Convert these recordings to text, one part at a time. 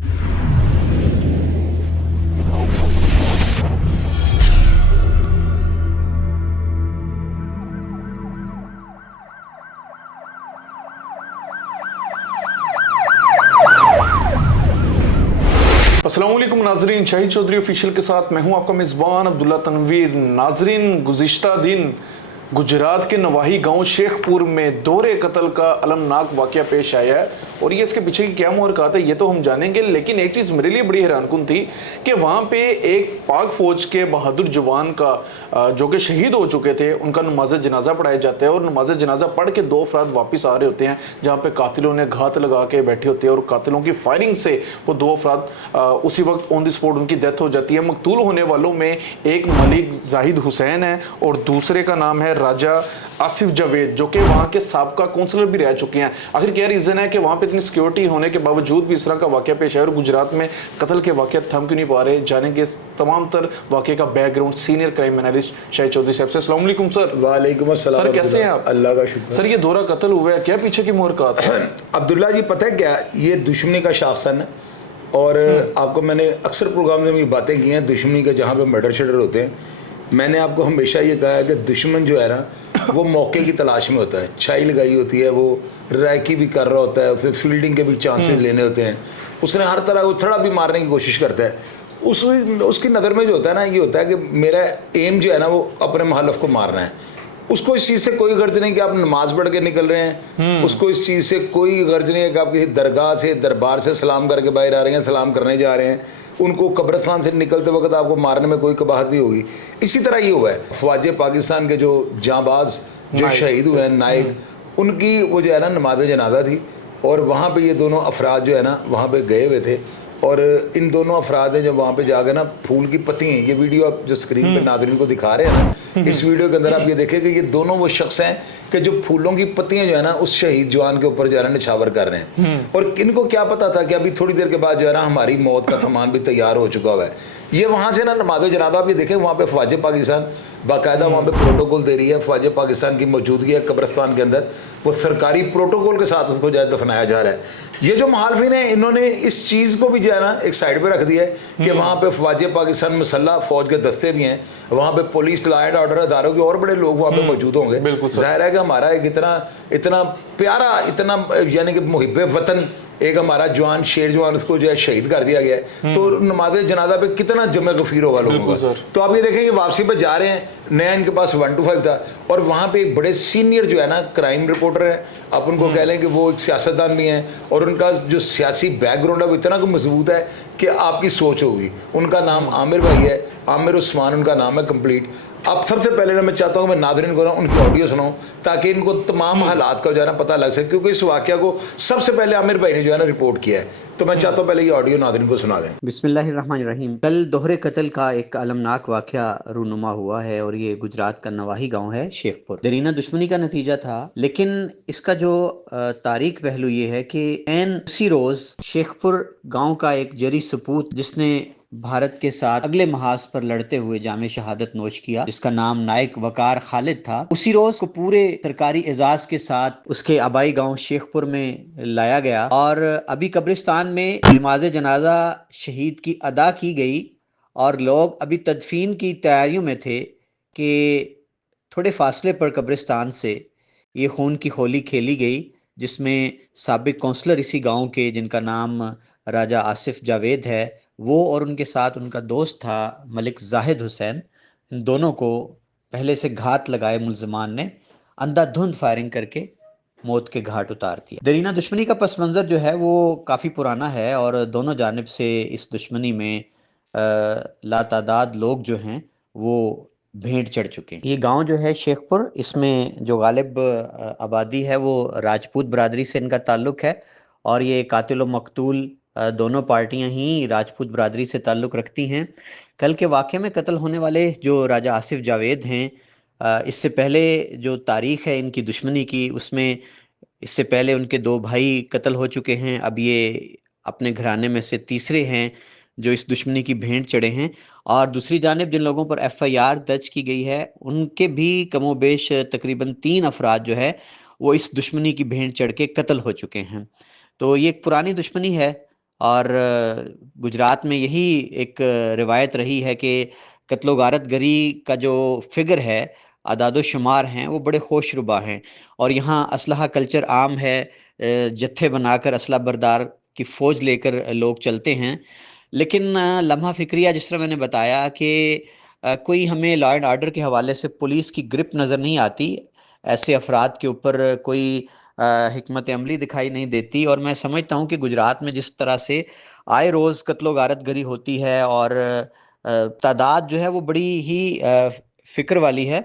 अस्सलाम वालेकुम नाजरीन, शाहिद चौधरी ऑफिशियल के साथ मैं हूं आपका मेज़बान अब्दुल्ला तनवीर। नाजरीन, गुज़िश्ता दिन गुजरात के नवाही गांव शेखपुर में दोहरे कत्ल का अलमनाक वाक़या पेश आया है और ये इसके पीछे की क्या मुहरक़ात है ये तो हम जानेंगे, लेकिन एक चीज़ मेरे लिए बड़ी हैरानकुन थी कि वहाँ पे एक पाक फ़ौज के बहादुर जवान का जो कि शहीद हो चुके थे उनका नमाज जनाजा पढ़ाया जाता है और नमाज जनाजा पढ़ के दो अफराद वापस आ रहे होते हैं जहाँ पे कातिलों ने घात लगा के बैठे होते हैं और कातिलों की फायरिंग से वो दो अफराद उसी वक्त ऑन द स्पॉट उनकी डेथ हो जाती है। मकतूल होने वालों में एक मलिक जाहिद हुसैन है और दूसरे का नाम है राजा आसिफ जावेद, जो कि वहाँ के साबका काउंसलर भी रह चुके हैं। आखिर क्या रीज़न है कि वहाँ पे इतनी सिक्योरिटी होने के बावजूद भी इस तरह का वाक़या पेश आया और गुजरात में कत्ल के वाक़या थम क्यों नहीं पा रहे? जानेंगे इस तमाम तर वाक़े का background senior crime analyst Shahid Chaudhary साहब से। अस्सलाम वालेकुम सर। वालेकुम अस्सलाम। सर कैसे हैं आप? अल्लाह का शुक्र। सर ये दोहरा कत्ल हुआ है, क्या पीछे की मुहरक़ात है? अब्दुल्ला जी, पता है क्या, ये दुश्मनी का शासन है और आपको मैंने अक्सर प्रोग्राम में ये बातें की हैं दुश्मनी के, जहाँ पे मर्डर शर्डर होते हैं। मैंने आपको हमेशा ये कहा है कि दुश्मन जो है ना वो मौके की तलाश में होता है। छाई लगाई होती है, वो रैकी भी कर रहा होता है, उसे फील्डिंग के भी चांसेस लेने होते हैं, उसने हर तरह उथड़ा भी मारने की कोशिश करता है। उसकी नज़र में जो होता है ना, ये होता है कि मेरा एम जो है ना वो अपने मुखालिफ को मारना है। उसको इस चीज़ से कोई गर्ज नहीं कि आप नमाज पढ़ के निकल रहे हैं, उसको इस चीज़ से कोई गर्ज नहीं है कि आप किसी दरगाह से दरबार से सलाम करके बाहर आ रहे हैं, सलाम करने जा रहे हैं। उनको कब्रिस्तान से निकलते वक्त आपको मारने में कोई कबाहत नहीं होगी। इसी तरह ये हुआ है फ़ौज पाकिस्तान के जो जांबाज जो शहीद हुए हैं नायक, उनकी वो जो है ना नमाज जनाजा थी और वहाँ पे ये दोनों अफराद जो है ना वहाँ पे गए हुए थे और इन दोनों अफराद ने जब वहाँ पे जाकर ना फूल की पत्तियाँ, ये वीडियो आप जो स्क्रीन पे नाज़रीन को दिखा रहे हैं ना, इस वीडियो के अंदर आप ये देखें कि ये दोनों वो शख्स हैं कि जो फूलों की पत्तियाँ जो है ना उस शहीद जवान के ऊपर जो है ना निछावर कर रहे हैं। और इनको क्या पता था कि अभी थोड़ी देर के बाद जो है ना हमारी मौत का सामान भी तैयार हो चुका हुआ है। ये वहाँ से ना नमाज जनाजा आप ये देखें, वहाँ पे फ़ौज पाकिस्तान बाकायदा वहाँ पे प्रोटोकॉल दे रही है, फ़ौज पाकिस्तान की मौजूदगी है कब्रिस्तान के अंदर, वो सरकारी प्रोटोकॉल के साथ उसको जो है दफनाया जा रहा है। ये जो मुखालफिन है इन्होंने इस चीज़ को भी जो है ना एक साइड पे रख दिया है कि वहाँ पे फ़ौज पाकिस्तान मुसल्लह फ़ौज के दस्ते भी हैं, वहाँ पे पुलिस लॉ एंड ऑर्डर अदारों के और बड़े लोग वहाँ पे मौजूद होंगे। जाहिर है कि हमारा एक इतना प्यारा, इतना यानी कि मुहिब वतन एक हमारा जवान शेर जवान उसको जो है शहीद कर दिया गया है, तो नमाज जनाजा पे कितना जमे गफीर होगा लोगों का। तो आप ये देखेंगे वापसी पे जा रहे हैं, नया इनके पास 1 to 5 था और वहाँ पे एक बड़े सीनियर जो है ना क्राइम रिपोर्टर है, आप उनको कह लें कि वो एक सियासतदान भी हैं और उनका जो सियासी बैकग्राउंड है वो इतना मजबूत है कि आपकी सोच होगी। उनका नाम आमिर भाई है, आमिर उस्मान उनका नाम है कंप्लीट। अब सबसे पहले ना मैं चाहता हूँ मैं नाज़रीन को ना उनकी ऑडियो सुनाऊँ ताकि इनको तमाम हालात का जो है ना पता लग सके, क्योंकि इस वाक़या को सबसे पहले आमिर भाई ने जो है ना रिपोर्ट किया है। तो मैं चाहता हूँ पहले ये ऑडियो नाज़रीन को सुना दें। बिस्मिल्लाहिर्रहमानिर्रहीम। कल दोहरे कत्ल का एक अलमनाक वाक़या रूनुमा हुआ है और ये गुजरात का नवाही गांव है शेखपुर। दरीना दुश्मनी का नतीजा था, लेकिन इसका जो तारीख पहलू ये है कि उसी रोज़ शेखपुर गांव का एक जरी सपूत जिसने भारत के साथ अगले महाज पर लड़ते हुए जामे शहादत नोश किया, जिसका नाम नायक वकार खालिद था, उसी रोज को पूरे सरकारी एजाज के साथ उसके आबाई गांव शेखपुर में लाया गया और अभी कब्रिस्तान में नमाज जनाजा शहीद की अदा की गई और लोग अभी तदफीन की तैयारियों में थे कि थोड़े फासले पर कब्रिस्तान से ये खून की होली खेली गई, जिसमें साबिक काउंसलर इसी गांव के जिनका नाम राजा आसिफ जावेद है, वो और उनके साथ उनका दोस्त था मलिक जाहिद हुसैन, दोनों को पहले से घात लगाए मुल्ज़िमान ने अंधाधुंध फायरिंग करके मौत के घाट उतार दिया। दरीना दुश्मनी का पस मंज़र जो है वो काफ़ी पुराना है और दोनों जानिब से इस दुश्मनी में लातादाद लोग जो हैं वो भेंट चढ़ चुके हैं। ये गांव जो है शेखपुर, इसमें जो गालिब आबादी है वो राजपूत बरादरी से इनका ताल्लुक़ है और ये कातिल व मकतूल दोनों पार्टियां ही राजपूत बरादरी से ताल्लुक़ रखती हैं। कल के वाक़े में कत्ल होने वाले जो राजा आसिफ जावेद हैं, इससे पहले जो तारीख़ है इनकी दुश्मनी की, उसमें इससे पहले उनके 2 भाई कत्ल हो चुके हैं। अब ये अपने घराने में से तीसरे हैं जो इस दुश्मनी की भेंट चढ़े हैं और दूसरी जानिब जिन लोगों पर FIR दर्ज की गई है उनके भी कमोबेश तकरीबन 3 अफराद जो है वो इस दुश्मनी की भेंट चढ़ के कत्ल हो चुके हैं। तो ये एक पुरानी दुश्मनी है और गुजरात में यही एक रिवायत रही है कि कत्लो गारत गरी का जो फिगर है, आदादो शुमार हैं, वो बड़े होशरुबा हैं और यहाँ असलहा कल्चर आम है। जत्थे बनाकर असला बरदार की फ़ौज लेकर लोग चलते हैं। लेकिन लम्हा फ़िक्रिया जिस तरह मैंने बताया कि कोई हमें लॉ एंड ऑर्डर के हवाले से पुलिस की ग्रिप नज़र नहीं आती, ऐसे अफराद के ऊपर कोई हिकमत अमली दिखाई नहीं देती। और मैं समझता हूँ कि गुजरात में जिस तरह से आए रोज़ कत्लो गारत गरी होती है और तादाद जो है वो बड़ी ही फ़िक्र वाली है,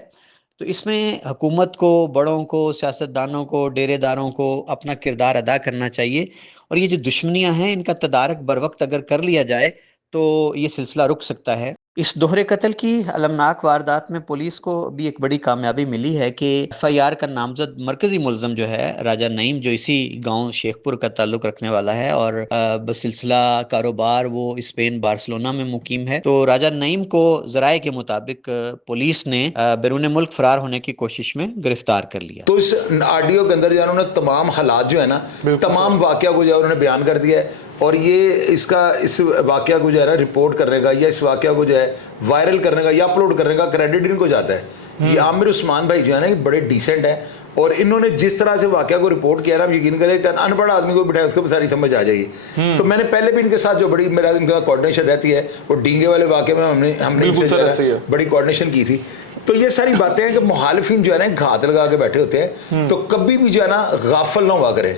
तो इसमें हुकूमत को, बड़ों को, सियासतदानों को, डेरेदारों को अपना किरदार अदा करना चाहिए और ये जो दुश्मनियां हैं इनका तदारक बर वक्त अगर कर लिया जाए तो ये सिलसिला रुक सकता है। इस दोहरे कत्ल की अलमनाक वारदात में पुलिस को भी एक बड़ी कामयाबी मिली है कि एफआईआर का नामजद मरकजी मुलजम जो है राजा नईम, जो इसी गांव शेखपुर का ताल्लुक रखने वाला है और बसिलसिला कारोबार वो स्पेन बार्सिलोना में मुकीम है, तो राजा नईम को ज़राए के मुताबिक पुलिस ने बैरून मुल्क फरार होने की कोशिश में गिरफ्तार कर लिया। तो इस ऑडियो के अंदर जो है उन्होंने तमाम हालात जो है ना, तमाम वाकया को जो है उन्होंने बयान कर दिया है और ये इस वाकया को जो है ना रिपोर्ट करने का या इस वाकया को जो है वायरल करने का या अपलोड करने का क्रेडिट इनको जाता है। ये आमिर उस्मान भाई जो है ना, ये बड़े डिसेंट है और इन्होंने जिस तरह से वाकया को रिपोर्ट किया ना, आप यकीन करें कि अनपढ़ आदमी को बिठाए उसको भी सारी समझ आ जाएगी। तो मैंने पहले भी इनके साथ जो बड़ी मेरा इनका कोऑर्डिनेशन रहती है, वो डींगे वाले वाकये में हमने इनसे बड़ी कोऑर्डिनेशन की थी। तो ये सारी बातें हैं कि मुखालिफिन जो है ना घात लगा के बैठे होते हैं, तो कभी भी जो है ना गाफिल ना हुआ करें।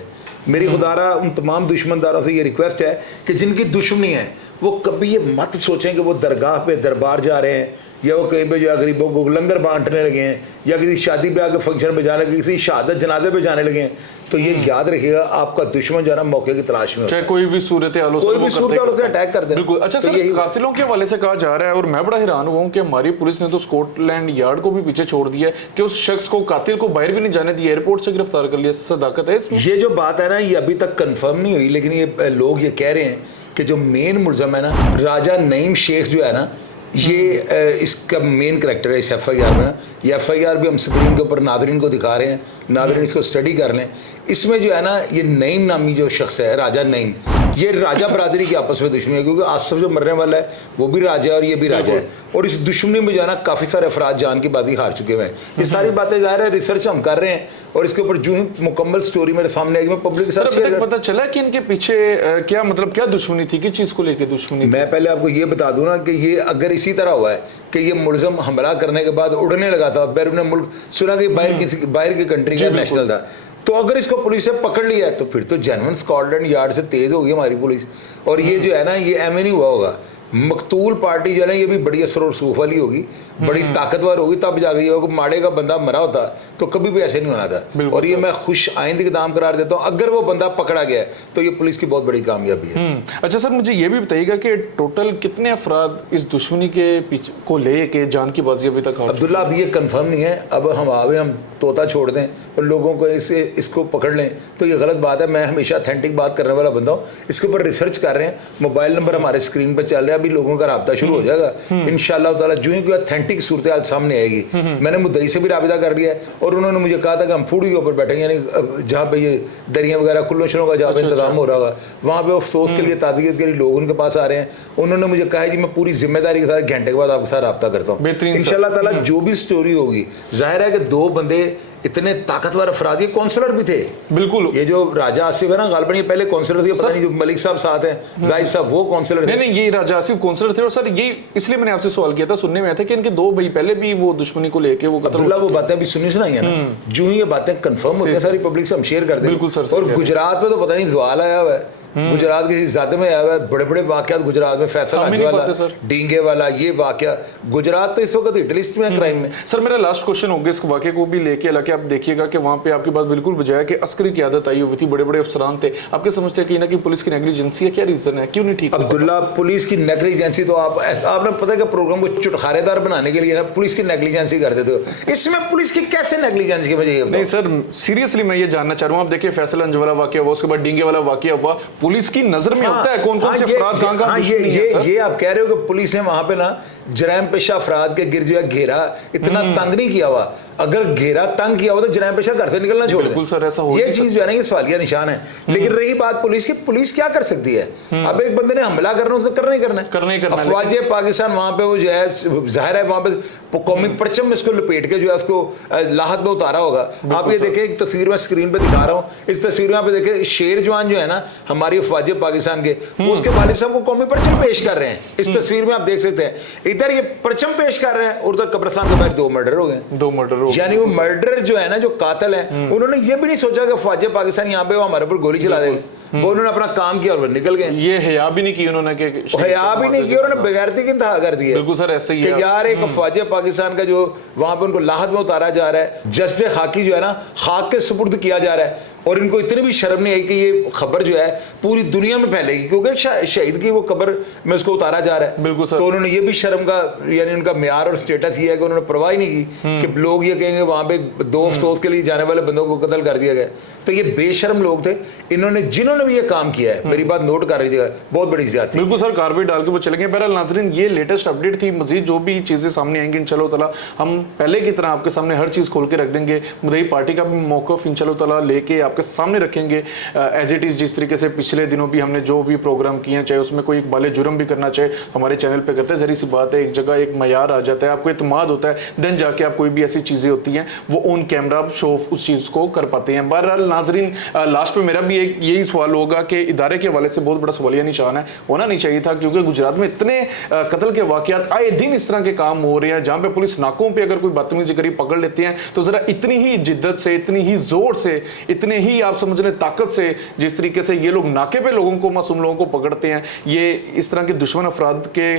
मेरी खुदारा उन तमाम दुश्मनदारों से ये रिक्वेस्ट है कि जिनकी दुश्मनी है वो कभी ये मत सोचें कि वो दरगाह पे दरबार जा रहे हैं या वो कहीं पे जो है गरीबों को लंगर बांटने लगे हैं या किसी शादी ब्याह के फंक्शन पे जाने, किसी शहादत जनाजे पे जाने लगे हैं, तो ये याद रखिएगा आपका दुश्मन जो है ना मौके की तलाश में, चाहे कोई भी सूरत हाल से अटैक कर दे। बिल्कुल। अच्छा सर, कातिलों के हवाले से कहा जा रहा है और मैं बड़ा हैरान हुआ हूं कि हमारी पुलिस ने तो स्कॉटलैंड यार्ड को भी पीछे छोड़ दिया है कि उस शख्स को, कातिल को बाहर भी नहीं जाने दिया, एयरपोर्ट से गिरफ्तार कर लिया। सदाकत है इसमें? ये जो बात है ना, ये अभी तक कंफर्म नहीं हुई, लेकिन ये लोग ये कह रहे हैं कि जो मेन मुलजम है ना, राजा नईम शेख जो है ना, ये इसका मेन करैक्टर है इस एफआईआर में। ये एफआईआर भी हम स्क्रीन के ऊपर नादरीन को दिखा रहे हैं, नादरीन इसको स्टडी कर लें। इसमें जो है ना, ये नईम नामी जो शख्स है, राजा नईम, ये राजा बरादरी की आपस में दुश्मनी है, क्योंकि आसफ जो मरने वाला है वो भी राजा है और ये भी राजा है, और इस दुश्मनी में जो है ना काफ़ी सारे अफराद जान की बाजी हार चुके हुए हैं। ये सारी बातें ज़ाहिर है रिसर्च हम कर रहे हैं और इसके ऊपर जो ही मुकम्मल स्टोरी मेरे सामने आएगी मैं पब्लिक के साथ शेयर। पता चला कि इनके पीछे क्या मतलब क्या दुश्मनी थी, किस चीज़ को लेकर दुश्मनी? मैं पहले आपको ये बता दूं ना कि ये अगर इसी तरह हुआ है कि ये मुलजम हमला करने के बाद उड़ने लगा था बैरून मुल्क, सुना कि बाहर की कंट्री का नेशनल था, तो अगर इसको पुलिस ने पकड़ लिया है तो फिर तो जेन्युइन स्कॉटलैंड यार्ड से तेज होगी हमारी पुलिस। और ये जो है ना, ये एम नहीं हुआ होगा। मकतूल पार्टी जो है ना, ये भी बड़ी असर और सूफ वाली होगी, बड़ी ताकतवर होगी, तब जाकर ये होगा। माड़े का बंदा मरा होता तो कभी भी ऐसे नहीं होना था। और ये मैं खुश आइंद इक़दाम करार देता हूँ, अगर वो बंदा पकड़ा गया तो ये पुलिस की बहुत बड़ी कामयाबी है। अच्छा सर, मुझे ये भी बताइएगा कि टोटल कितने अफराद इस दुश्मनी के पीछे को ले के जान की बाजी अभी तक? अब्दुल्ला, अभी ये कंफर्म नहीं है। अब हम तोता छोड़ दें और लोगों को इसको पकड़ लें तो ये गलत बात है। मैं हमेशा अथेंटिक बात करने वाला बंदा हूँ। इसके ऊपर रिसर्च कर रहे हैं, मोबाइल नंबर हमारे स्क्रीन पर चल रहा है, अभी लोगों का राब्ता शुरू हो जाएगा इंशाअल्लाह ताला। जो ही कोई अथेंटिक सूरत हाल सामने आएगी, मैंने मुद्दई से भी राबिता कर लिया है और उन्होंने मुझे कहा था कि हम फूडी के ऊपर बैठेंगे, यानी जहाँ पे ये दरिया वगैरह कुल्लो शलों का जहाँ पे इंतजाम हो रहा होगा, वहाँ पे अफसोस के लिए, ताज़ियत के लिए लोग उनके पास आ रहे हैं। उन्होंने मुझे कहा है कि मैं पूरी जिम्मेदारी के साथ घंटे के बाद आपके साथ राब्ता करता हूँ इंशाअल्लाह ताला। जो भी स्टोरी होगी, जाहिर है कि दो बंदे इतने ताकतवर अफराद, ये काउंसलर भी थे। बिल्कुल। ये जो राजा आसिफ है ना, गालबन ये पहले काउंसलर थे, पता नहीं जो मलिक साहब साथ हैं, जाहिद साहब, वो काउंसलर थे। नहीं, ये राजा आसिफ काउंसलर थे। और सर ये इसलिए मैंने आपसे सवाल किया था, सुनने में आया था कि इनके दो भाई पहले भी वो दुश्मनी को लेके वो कत्ल। वो बातें अभी सुनी सुनाई है ना, जो ही ये बातें कंफर्म होती है सारी पब्लिक से हम शेयर कर दें। बिल्कुल सर। और गुजरात में तो पता नहीं सवाल आया हुआ है, गुजरात के ज़ाते में आया हुआ है, बड़े बड़े वाकयात गुजरात में, फैसल वाला, डींगे वाला, ये वाकया गुजरात तो इस वक्त हिट लिस्ट में है क्राइम में। सर मेरा लास्ट क्वेश्चन होगा इस वाकये को भी लेके, हालांकि आप देखिएगा कि वहाँ पे आपकी बात बिल्कुल बजाय कि अस्करी की आदत आई हुई थी, बड़े बड़े अफसरान थे, आपके समझते हैं कि ना कि पुलिस की नेग्लिजेंसी है, क्या रीजन है, क्यों नहीं ठीक? अब्दुल्ला, पुलिस की नेग्लिजेंसी तो आपने पता है कि प्रोग्राम को चुटखारेदार बनाने के लिए ना पुलिस की नेग्लिजेंसी कर देते हो। इसमें पुलिस की कैसे नेग्लिजेंसी की वजह? नहीं सर, सीरियसली मैं ये जानना चाह रहा हूँ। आप देखिए फैसल अंज वाला वाकया हुआ, उसके बाद डींगे वाला वाकया हुआ, पुलिस की नजर में होता है कौन कौन से अफराद कहां कहां। ये आप कह रहे हो कि पुलिस ने वहां पे ना जराइम पेशा अफराद के गिर जो है घेरा, इतना तंग नहीं किया हुआ। अगर घेरा तंग किया हो तो जनाब पेशा घर से निकलना छोड़ बिल्कुल दें। सर, ऐसा हो ये नहीं चीज जो है ना, ये सवालिया निशान है। लेकिन रही बात पुलिस की, पुलिस क्या कर सकती है? अब एक बंदे ने हमला करना है, उसे करना ही करना है। अफवाज पाकिस्तान वहां पे वो जो है जाहिर है वहां पे कौमी परचम में उसको लपेट के जो है उसको लाहत में उतारा होगा। आप ये देखें, एक तस्वीर में स्क्रीन पे दिखा रहा हूँ, इस तस्वीर में आप देखें शेर जवान जो है ना हमारी अफवाज पाकिस्तान के, वो उसके वालिद साहब को कौमी परचम पेश कर रहे हैं। इस तस्वीर में आप देख सकते हैं, इधर ये परचम पेश कर रहे हैं, उधर कब्रिस्तान के बाद 2 मर्डर हो गए। 2 मर्डर हो गए। यानी वो मर्डर जो है ना, जो कातिल है, उन्होंने ये भी नहीं सोचा कि फौज पाकिस्तान यहाँ पे वो हमारे ऊपर गोली चला देगा। वो उन्होंने अपना काम किया और वो निकल गए। ये हया भी नहीं की उन्होंने, हया भी नहीं किया, उन्होंने बेगैरती की इंतहा कर दी है। बिल्कुल सर, ऐसे ही कि यार एक फौज पाकिस्तान का जो वहां पे उनको लाहत में उतारा जा रहा है, जज्बे खाकी जो है ना खाक के सुपुर्द किया जा रहा है, और इनको इतनी भी शर्म नहीं आई कि ये खबर जो है पूरी दुनिया में फैलेगी, क्योंकि शहीद की वो कब्र में उसको उतारा जा रहा है। बिल्कुल सर। तो उन्होंने ये भी शर्म का, यानी उनका म्यार और स्टेटस ये है कि उन्होंने परवाह ही नहीं की कि लोग ये कहेंगे वहां पे 2 अफसोस के लिए जाने वाले बंदों को कत्ल कर दिया गया। तो ये बेशर्म लोग थे, इन्होंने जिन्होंने भी ये काम किया है, मेरी बात नोट कर रही थी, बहुत बड़ी ज्यादती। बिल्कुल सर, कार्रवाई डाल के वो चले गए। बहरहाल नाजरीन, ये लेटेस्ट अपडेट थी। मजीद जो भी चीजें सामने आएंगी इंशाल्लाह ताला हम पहले की तरह आपके सामने हर चीज खोल के रख देंगे। मुद्दई पार्टी का भी मौक़िफ़ इंशाल्लाह ताला लेके आपके सामने रखेंगे एज इट इज। जिस तरीके से पिछले दिनों भी हमने जो भी प्रोग्राम किए, चाहे उसमें कोई इकबाल जुर्म भी करना चाहे हमारे चैनल पे करते हैं। जरी सी बात है, एक जगह एक मयार आ जाता है, आपको इत्मीनान होता है, देन जाके आप कोई भी ऐसी चीजें होती हैं वो ऑन कैमरा शो उस चीज को कर पाते हैं। बहरहाल नाजरीन, लास्ट पे मेरा भी एक यही सवाल होगा कि इदारे के हवाले से बहुत बड़ा सवालिया निशान है, होना नहीं चाहिए था, क्योंकि गुजरात में इतने कत्ल के वाकयात आए दिन इस तरह के काम हो रहे हैं, जहां पे पुलिस नाकों पे अगर कोई बदतमीजी करी पकड़ लेते हैं तो जरा इतनी ही जिद्दत से, इतनी ही जोर से, इतने ही आप समझ लें ताकत से जिस तरीके से ये लोग नाके पे लोगों को, मासूम लोगों को पकड़ते हैं, ये इस तरह के दुश्मन अफराद के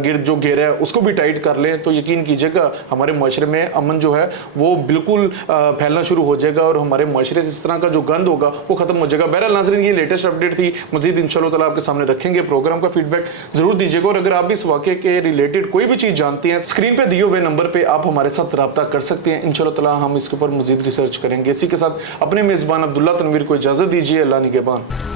गिर्द जो घेरा है उसको भी टाइट कर लें तो यकीन कीजिएगा हमारे माशरे में अमन जो है वो बिल्कुल फैलना शुरू हो जाएगा और हमारे माशरे से इस तरह का जो गंद होगा वो खत्म हो जाएगा। बहरहाल नाज़रीन, ये लेटेस्ट अपडेट थी। मजीद इंशाल्लाह ताला आपके सामने रखेंगे। प्रोग्राम का फीडबैक जरूर दीजिएगा, और अगर आप भी इस वाक़े के रिलेटेड कोई भी चीज़ जानते हैं, स्क्रीन पे दिए हुए नंबर पे आप हमारे साथ रब्ता कर सकते हैं। इंशाल्लाह ताला हम इसके ऊपर मजीद रिसर्च करेंगे। इसी के साथ अपने मेज़बान अब्दुल्ला तनवीर को इजाज़त दीजिए। अल्लाह निगहबान।